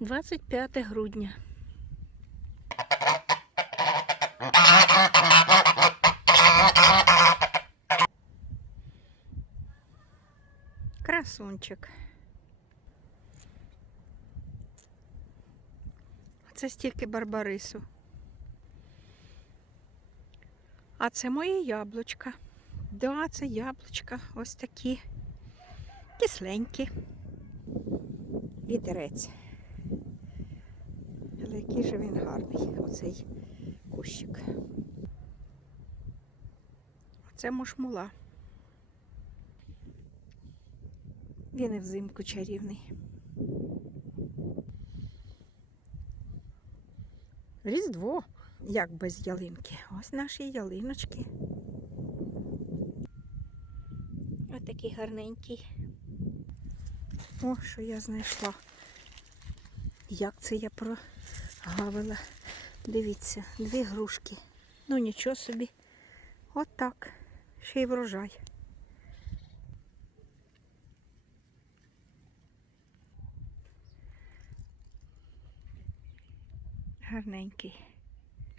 25 грудня. Красунчик. Це стільки барбарису. А це мої яблучка. Да, це яблучка. Ось такі кисленькі. Вітерець. Але який же він гарний, оцей кущик. Оце мушмула. Він і взимку чарівний. Різдво, як без ялинки. Ось наші ялиночки. Ось такий гарненький. О, що я знайшла. Як це я прогавила. Дивіться, дві грушки. Ну нічого собі. От так. Ще й врожай. Гарненький.